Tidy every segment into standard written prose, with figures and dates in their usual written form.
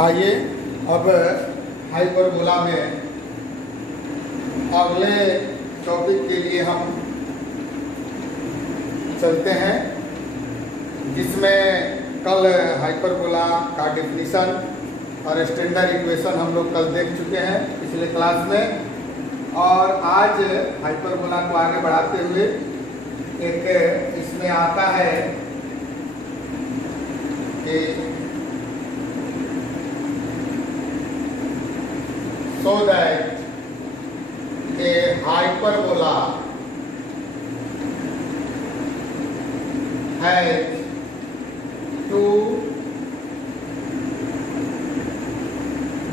आइए अब हाइपरबोला में अगले टॉपिक के लिए हम चलते हैं, जिसमें कल हाइपरबोला का डेफिनीशन और स्टैंडर्ड इक्वेशन हम लोग कल देख चुके हैं पिछले क्लास में। और आज हाइपरबोला को आगे बढ़ाते हुए एक इसमें आता है कि so that a hyperbola has two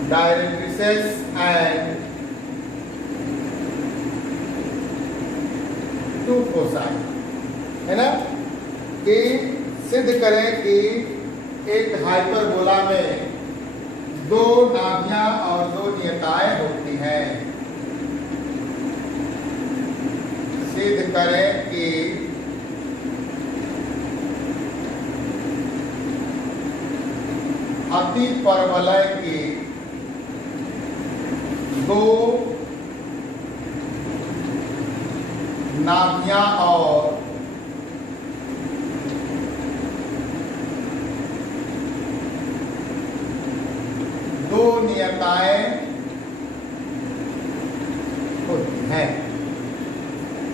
directrices and two foci, है ना। कि सिद्ध करें कि एक हाइपरबोला में दो नाभियां और दो नियताएं होती हैं। सिद्ध करें कि अति परवलय की दो नाभियां और दो नियताएं होती हैं।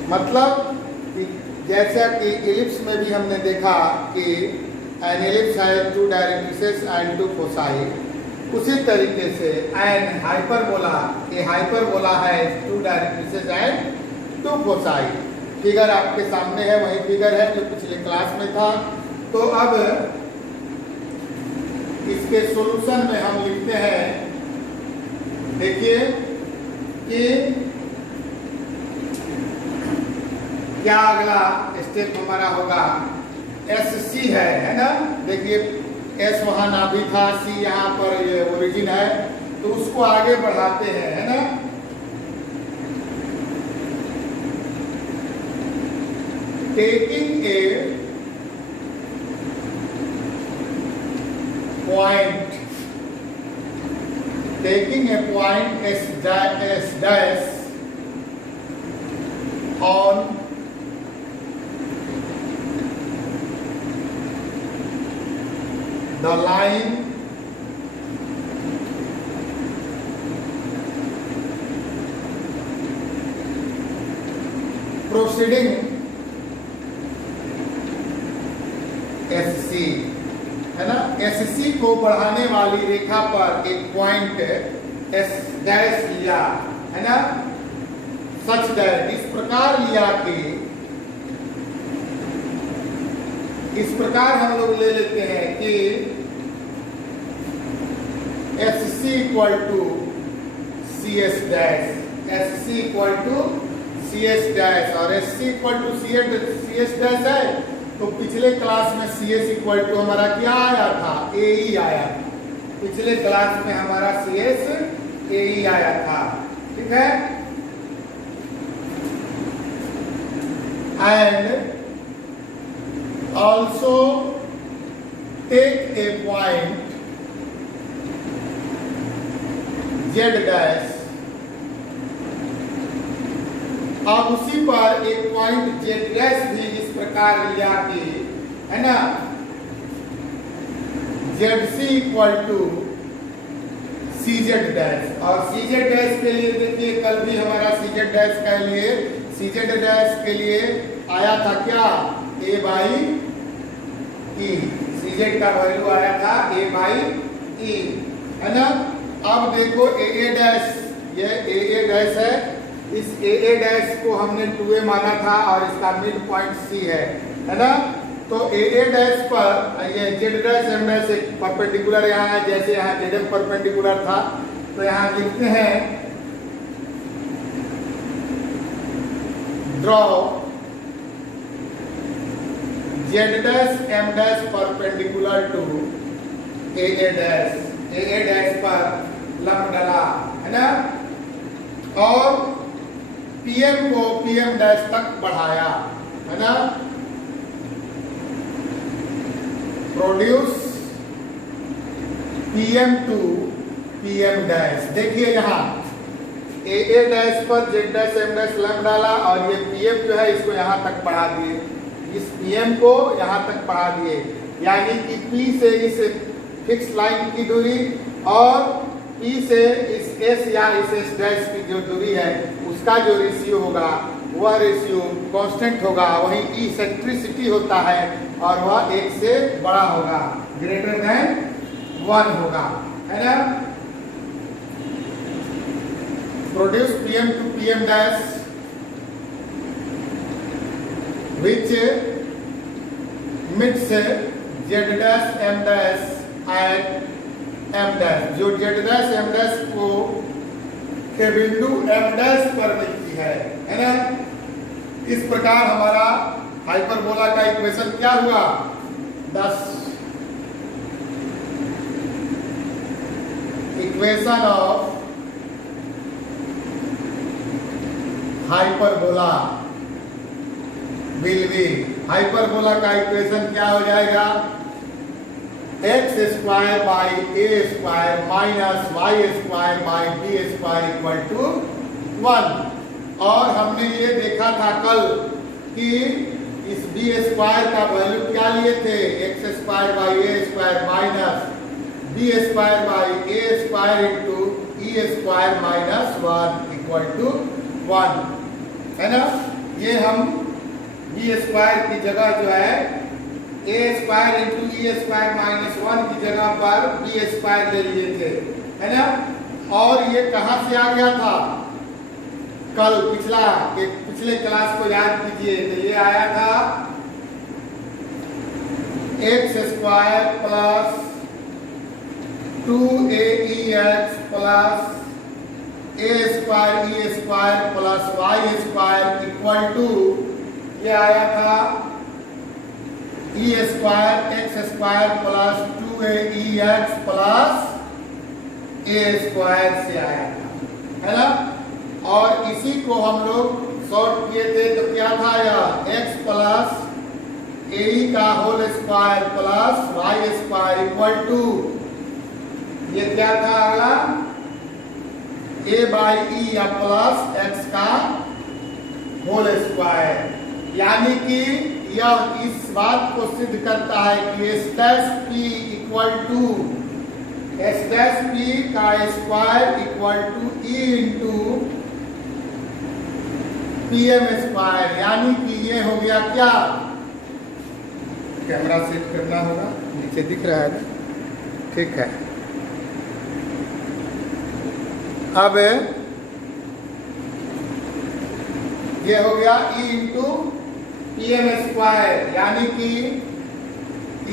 मतलब कि जैसा कि इलिप्स में भी हमने देखा कि एन इलिप्स है two directrices and two foci, उसी तरीके से एन हाइपरबोला, ये हाइपरबोला है two directrices and two foci. Figure आपके सामने है, वही फिगर है जो पिछले क्लास में था। तो अब इसके सॉल्यूशन में हम लिखते हैं, देखिए कि क्या अगला स्टेप हमारा होगा। एस सी है ना। देखिए एस वहां नाभि था, सी यहाँ पर ये ओरिजिन है, तो उसको आगे बढ़ाते हैं, है ना। Taking a point, taking a point S dash on the line proceeding SC, है ना। SC को बढ़ाने वाली रेखा पर एक पॉइंट S डैश लिया, है ना। सच दैट, इस प्रकार लिया कि इस प्रकार हम लोग ले लेते हैं कि SC equal to CS dash, SC equal to CS dash और SC equal to CS dash है। तो पिछले क्लास में CS इक्वल टू हमारा क्या आया था, AE आया। पिछले क्लास में हमारा CS AE आया था, ठीक है। And also take a point Z dash. अब उसी पर एक पॉइंट Z डैश भी इस प्रकार लिया कि, है ना, ZC equal to CZ dash. और CZ डैश के लिए देखिए कल भी हमारा CZ डैश के लिए, CZ डैश के लिए आया था क्या, A बाई E। CZ का वैल्यू आया था A बाई E, है ना। अब देखो AA डैश, ये AA डैश है, इस AA डैश को हमने 2A माना था और इसका मिड पॉइंट C है ना। तो AA डैश पर ये Z डैश M डैश एक परपेंडिकुलर यहाँ है, जैसे यहाँ ZM परपेंडिकुलर था। तो यहाँ लिखते हैं draw Z dash M dash perpendicular to AA dash. AA dash पर लंब डाला, है ना। और PM को PM डैश तक बढ़ाया, है ना। Produce PM to PM dash. देखिए यहाँ AA डैश पर Z डैश M डैश लंब डाला और ये PM जो है इसको यहाँ तक बढ़ा दिए, इस PM को यहाँ तक बढ़ा दिए, यानी कि P से इस फिक्स लाइन की दूरी और P से इस S या इस S डैश की जो दूरी है उसका जो रेशियो होगा वह रेशियो कांस्टेंट होगा, वहीं इसेंट्रिसिटी होता है और वह 1 से बड़ा होगा, ग्रेटर देन 1 होगा, है ना। Produce PM to PM dash which meets Z dash M dash at M dash, जो Z dash M dash को के बिंदु M dash पर मिलती है ना। इस प्रकार हमारा हाइपरबोला का इक्वेशन क्या हुआ, 10 equation of hyperbola will be, hyperbola का इक्वेशन क्या हो जाएगा, x square by a square minus y square by b square equal to 1। और हमने ये देखा था कल कि इस बी स्क्वायर का वैल्यू क्या लिए थे, x square by a square minus b square by a square into e square minus 1 equal to 1, है ना। ये हम बी स्क्वायर की जगह जो है ए square into e square minus 1 की जगह पर बी स्क्वायर ले लिए थे, है ना। और ये कहाँ से आ गया था, कल पिछले क्लास को याद कीजिए, तो ये आया था x square plus 2aEx plus a square e square plus y square equal to, ये आया था e square x square plus 2aEx plus a square से आया था, है ना। और इसी को हम लोग सॉल्व किए थे तो क्या था, यह एक्स प्लस ए का whole square plus y square equal to, ये क्या था अगला, ए बाई ई या प्लस एक्स का होल स्क्वायर, यानी कि यह इस बात को सिद्ध करता है कि S dash P equal to s dash p का square equal to e into P M square, यानी कि ये हो गया क्या, कैमरा सेट करना होगा, नीचे दिख रहा है ना, ठीक है। अब ये हो गया e into P M square, यानी कि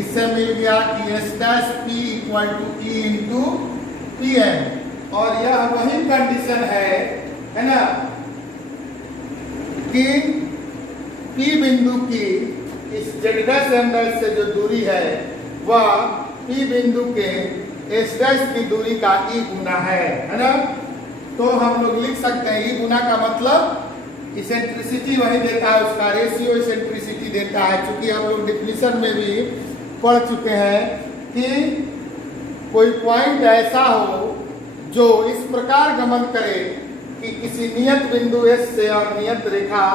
इससे मिल गया कि S dash P equal to e into P M. और यह वही कंडीशन है ना, कि पी बिंदु की इस जेड डैश एम डैश से जो दूरी है वह पी बिंदु के एस डैश की दूरी का ई गुना है ना। तो हम लोग लिख सकते हैं ई गुना का मतलब इसेंट्रिसिटी वही देता है, उसका रेशियो इसेंट्रिसिटी देता है। क्योंकि हम लोग डिफिनीशन में भी पढ़ चुके हैं कि कोई पॉइंट ऐसा हो जो इस प्रकार गमन करे कि किसी नियत बिंदु S से और नियत रेखा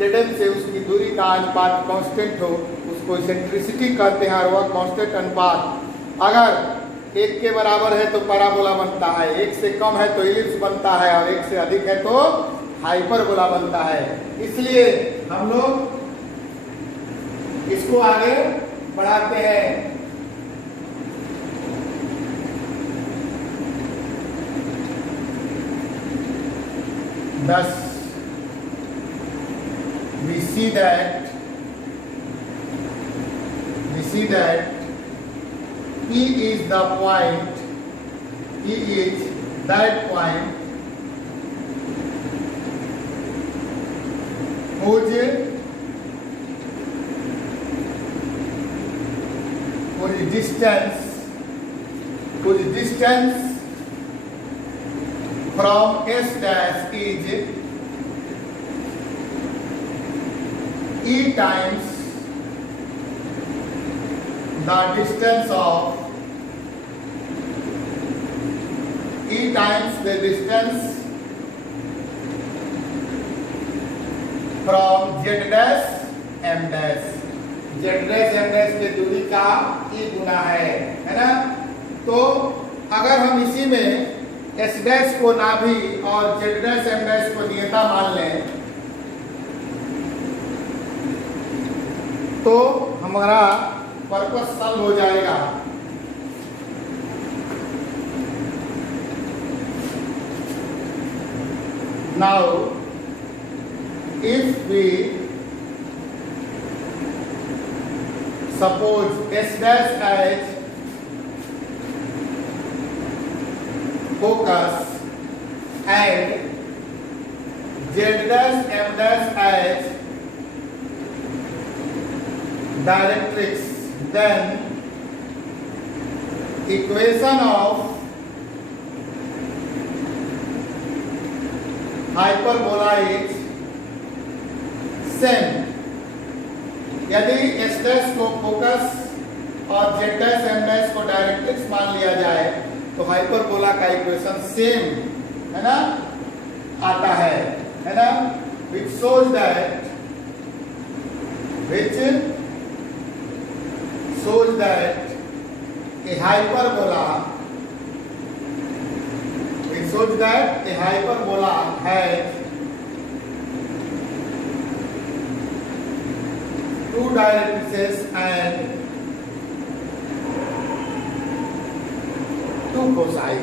ZM से उसकी दूरी का अनुपात कांस्टेंट हो, उसको इसेंट्रिसिटी कहते हैं। और वह कांस्टेंट अनुपात अगर 1 के बराबर है तो पैराबोला बनता है, 1 से कम है तो इलिप्स बनता है और 1 से अधिक है तो हाइपरबोला बनता है। इसलिए हम लोग इसको आगे बढ़ाते हैं। Thus, we see that P is the point, P is that point whose distance from S dash is E times the distance of E times the distance from Z dash M dash, Z dash M dash की दूरी का E गुना है ना। तो अगर हम इसी में S डैश को नाभि और Z डैश M डैश को नियता मान लें तो हमारा पर्पस सॉल्व हो जाएगा। Now if we suppose S dash as focus and Z dash M dash as directrix, then equation of hyperbola is same। यदि S डैश को फोकस और Z डैश M डैश को डायरेक्ट्रिक्स मान लिया जाए तो हाइपरबोला का इक्वेशन सेम है ना आता है ना, which shows that a hyperbola has two directrices and two foci।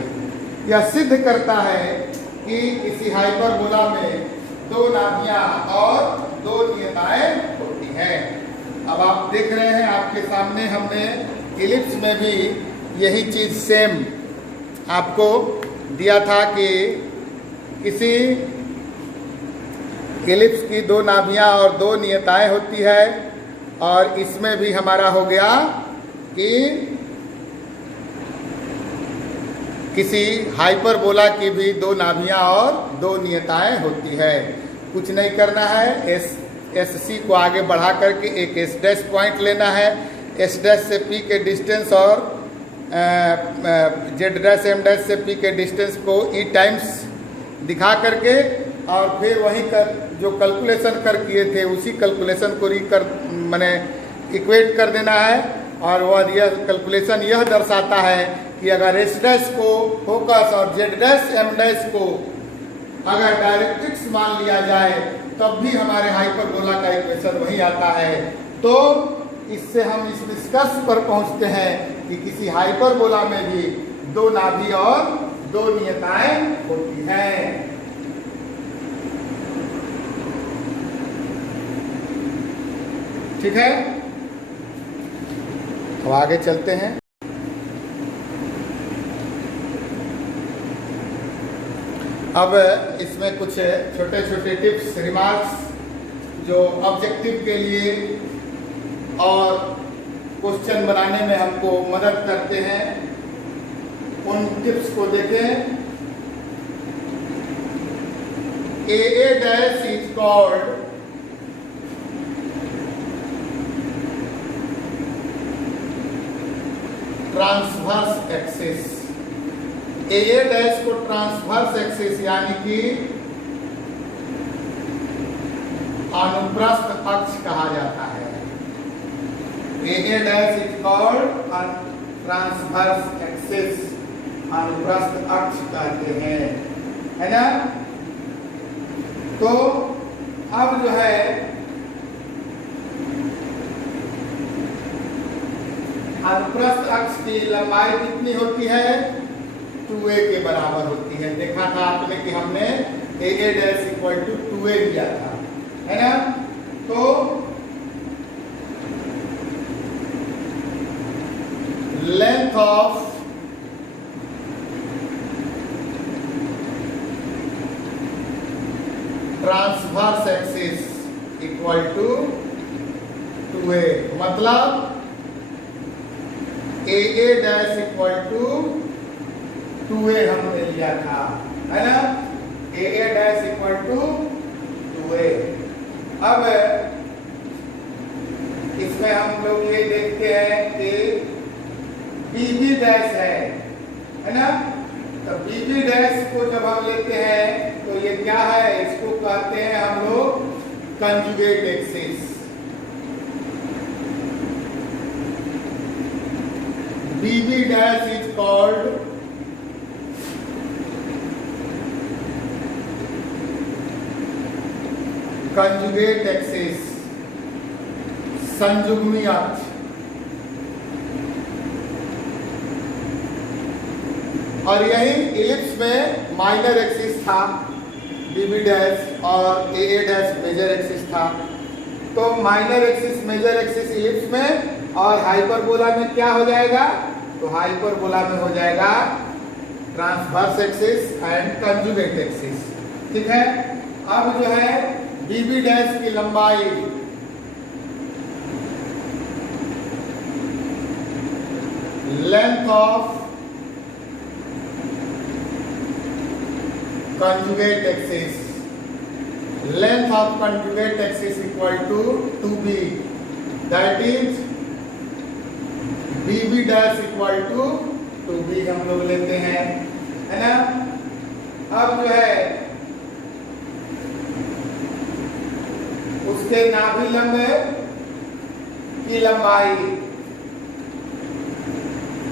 यह सिद्ध करता है कि किसी हाइपरबोला में दो नाभियां और दो नियताएं होती हैं। अब आप देख रहे हैं आपके सामने हमने इलिप्स में भी यही चीज सेम आपको दिया था कि किसी इलिप्स की दो नाभियां और दो नियताएं होती है, और इसमें भी हमारा हो गया कि किसी हाइपरबोला की भी दो नाभियां और दो नियताएं होती है। कुछ नहीं करना है, एस सी को आगे बढ़ा करके एक एस डैश पॉइंट लेना है, एस डैश से पी के डिस्टेंस और जेड डैश एम डैश से पी के डिस्टेंस को ई टाइम्स दिखा करके और फिर वहीं कर जो कैलकुलेशन कर किए थे उसी कैलकुलेशन को माने इक्वेट कर देना है। और वह यह कैलकुलेशन यह दर्शाता है कि अगर एस डैश को फोकस और जेड डैश एम डैश को अगर डायरेक्ट्रिक्स मान लिया जाए तब भी हमारे हाइपरबोला का इक्वेशन वही आता है। तो इससे हम इस निष्कर्ष पर पहुंचते हैं कि किसी हाइपरबोला में भी दो नाभि और दो नियताएं होती हैं। ठीक है, तो आगे चलते हैं। अब इसमें कुछ छोटे छोटे टिप्स रिमार्क्स जो ऑब्जेक्टिव के लिए और क्वेश्चन बनाने में हमको मदद करते हैं, उन टिप्स को देखें। AA dash is called transverse axis. AA dash को ट्रांसवर्स एक्सिस यानी कि अनुप्रस्थ अक्ष कहा जाता है। AA dash is called transverse axis, अनुप्रस्थ अक्ष कहते हैं, है ना। तो अब जो है अनुप्रस्थ अक्ष की लंबाई कितनी होती है, 2a के बराबर होती है। देखा था आपने कि हमने AA dash equal to 2a लिया था, है ना। तो length of transverse axis equal to 2a, मतलब AA dash equal to 2a हमने लिया था, है ना। AA dash equal to 2a। अब इसमें हम लोग ये देखते हैं कि BB डैश है ना। तो तो बीबी डैश को जब हम लेते हैं तो ये क्या है, इसको कहते हैं हम लोग conjugate axis. Bb dash is called conjugate axis, संयुग्मी अक्ष। और यही इलिप्स में माइनर एक्सिस था बीबी डैश और ए डैश मेजर एक्सिस था। तो minor axis major axis ellipse में और हाइपरबोला में क्या हो जाएगा, तो हाइपरबोला में हो जाएगा transverse axis and conjugate axis. ठीक है। अब जो है बीबी डैश की लंबाई length of conjugate axis, length of conjugate axis equal to 2b, that is bb dash equal to 2b हम लोग लेते हैं, है ना। अब जो है उसके नाभिलंब की लंबाई,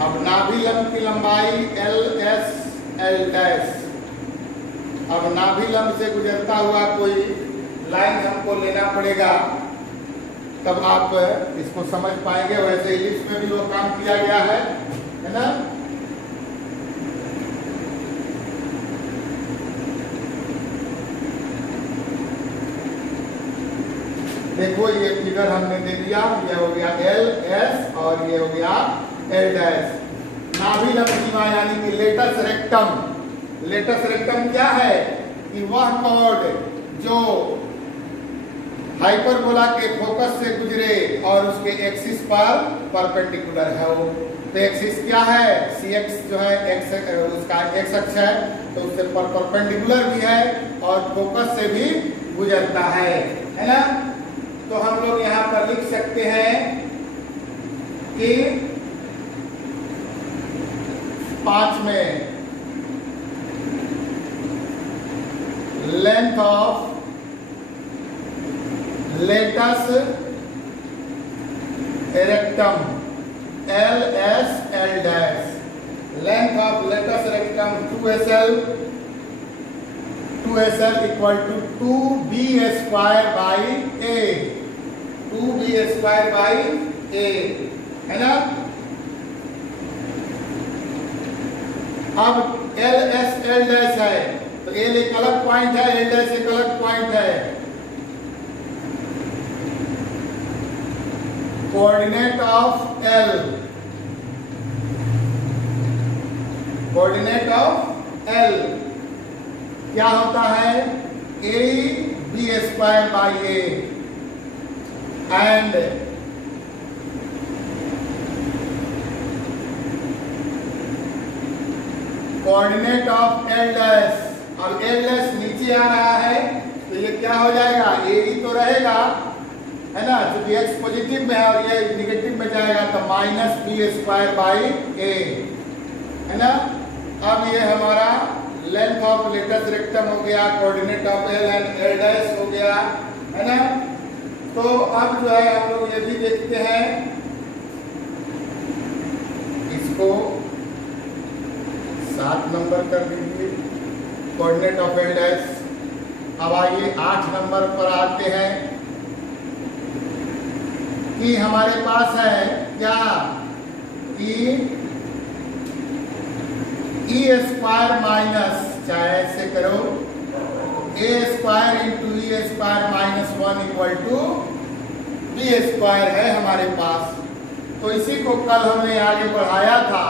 अब नाभिलंब की लंबाई LS L डैश। अब नाभिलंब से गुजरता हुआ कोई लाइन हमको लेना पड़ेगा, तब आप इसको समझ पाएंगे। वैसे इलिप्स में भी वो काम किया गया है ना। देखो ये फिगर हमने दे दिया, ये हो गया LS और ये हो गया L डैश। नाभिलंब सीमा यानी कि लेटस रेक्टम। लेटस रेक्टम क्या है कि वह कॉर्ड जो हाइपरबोला के फोकस से गुजरे और उसके एक्सिस पर परपेंडिकुलर है। वो तो एक्सिस क्या है, CX जो है एक्स, उसका एक्स अक्ष है, तो उससे परपेंडिकुलर भी है और फोकस से भी गुजरता है ना। तो हम लोग यहाँ पर लिख सकते हैं कि 5 में length of latus rectum LS L dash, length of latus rectum 2SL equal to 2b square by a, 2b square by a, है ना। अब LS L dash है तो L एक अलग पॉइंट है, L डैश एक अलग पॉइंट है। Coordinate of L, coordinate of L क्या होता है, A B square by A and coordinate of L dash, और L डैश नीचे आ रहा है तो ये क्या हो जाएगा, A ही तो रहेगा, है ना। क्योंकि x पॉजिटिव में है और ये निगेटिव में जाएगा तो माइनस बी स्क्वायर बाई ए, है ना। अब ये हमारा लेंथ ऑफ लेटस रेक्टम हो गया, coordinate of L and L dash हो गया, है ना। तो अब जो है हम लोग ये भी देखते हैं, इसको 7 नंबर कर दीजिए कोऑर्डिनेट ऑफ L डैश। अब आइए 8 नंबर पर आते हैं कि हमारे पास है क्या कि ई स्क्वायर माइनस, चाहे ऐसे करो, a square into e square minus 1 equal to b square है हमारे पास। तो इसी को कल हमने आगे बढ़ाया था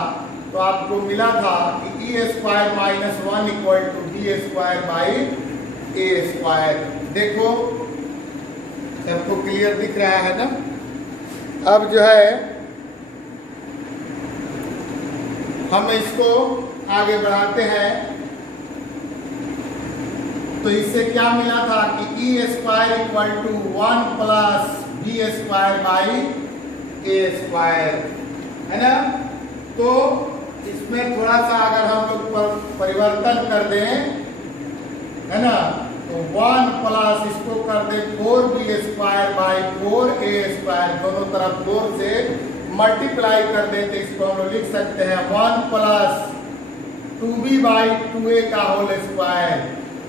तो आपको मिला था कि e square minus 1 equal to b square by a square. देखो सबको क्लियर दिख रहा है ना। अब जो है हम इसको आगे बढ़ाते हैं तो इससे क्या मिला था कि e square equal to 1 plus b square by a square, है ना। तो इसमें थोड़ा सा अगर हम लोग परिवर्तन कर दें, है ना, तो 1 प्लस इसको कर दे 4b² बाई 4a², दोनों तरफ 4 से मल्टीप्लाई कर दे तो इसको हम लोग लिख सकते हैं 1 प्लस 2b बाई 2a का होल स्क्वायर।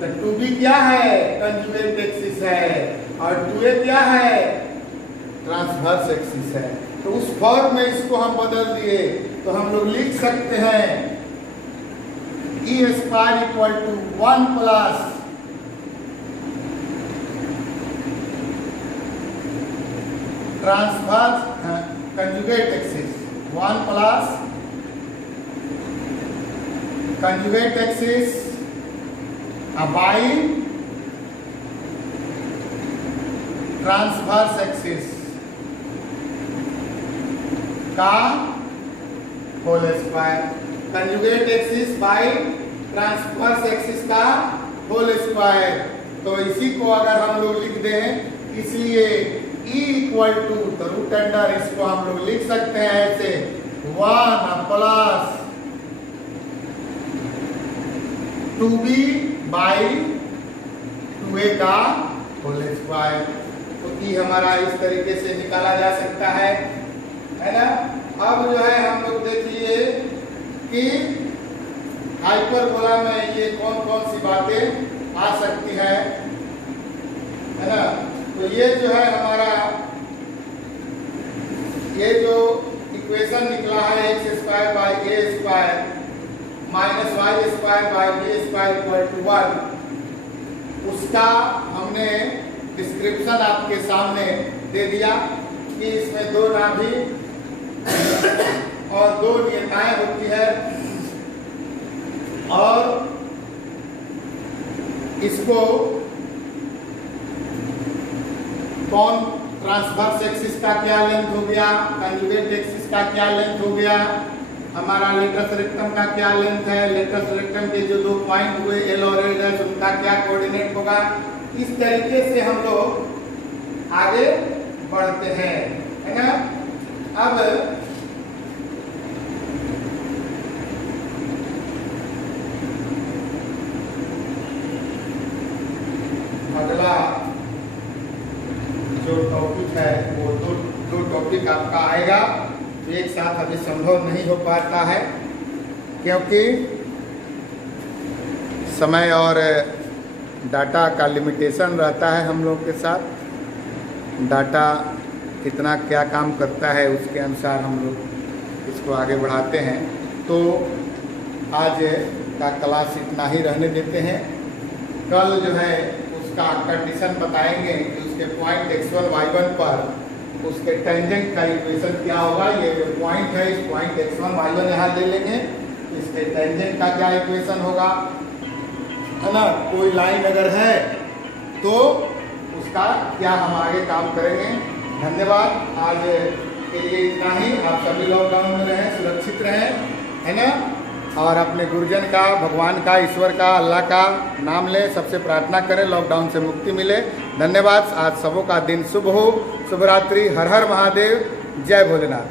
तो 2b क्या है, कंजुगेट एक्सिस है, और 2a क्या है, ट्रांसवर्स एक्सिस है। तो उस फॉर्म में इसको हम बदल दिए तो हम लोग लिख सकते हैं e² equal to 1 plus transverse conjugate axis, 1 plus conjugate axis by transverse axis का whole square. Conjugate axis by transverse axis का होल स्क्वायर। तो इसी को अगर हम लोग लिख दें, इसलिए e इक्वल टू, तो रूट अंडर इसको हम लोग लिख सकते हैं ऐसे 1 प्लस 2b बाई 2a का होल स्क्वायर। तो e हमारा इस तरीके से निकाला जा सकता है ना। अब जो है हम लोग देखिए कि हाइपरबोला में ये कौन कौन सी बातें आ सकती है ना। तो ये जो है हमारा ये जो इक्वेशन निकला है x² by a² minus y² by b² equal to 1, उसका हमने डिस्क्रिप्शन आपके सामने दे दिया कि इसमें 2 नाभिक और 2 नियताएं होती है, और इसको कौन ट्रांसवर्स एक्सिस का क्या लेंथ हो गया, कंजुगेट एक्सिस का क्या लेंथ हो गया, हमारा लेटरस रेक्टम का क्या लेंथ है, लेटरस रेक्टम के जो 2 पॉइंट हुए L और L उनका क्या कोऑर्डिनेट होगा। इस तरीके से हम लोग आगे बढ़ते हैं, है ना। अब अगला जो टॉपिक है वो दो टॉपिक आपका आएगा, तो एक साथ अभी संभव नहीं हो पाता है क्योंकि समय और डाटा का लिमिटेशन रहता है हम लोग के साथ। डाटा कितना क्या काम करता है उसके अनुसार हम लोग इसको आगे बढ़ाते हैं। तो आज का क्लास इतना ही रहने देते हैं। कल जो है उसका कंडीशन बताएंगे कि उसके पॉइंट x1 y1 पर उसके टेंजेंट का इक्वेशन क्या होगा। ये जो पॉइंट है इस पॉइंट x1 y1 यहाँ ले लेंगे, इसके टेंजेंट का क्या इक्वेशन होगा, है ना। कोई लाइन अगर है तो उसका क्या हम आगे काम करेंगे। धन्यवाद। आज के लिए इतना ही। आप सभी लॉकडाउन में रहें, सुरक्षित रहें, है ना, और अपने गुरुजन का, भगवान का, ईश्वर का, अल्लाह का नाम लें, सबसे प्रार्थना करें लॉकडाउन से मुक्ति मिले। धन्यवाद। आज सबों का दिन शुभ हो। शुभ रात्रि। हर हर महादेव। जय भोलेनाथ।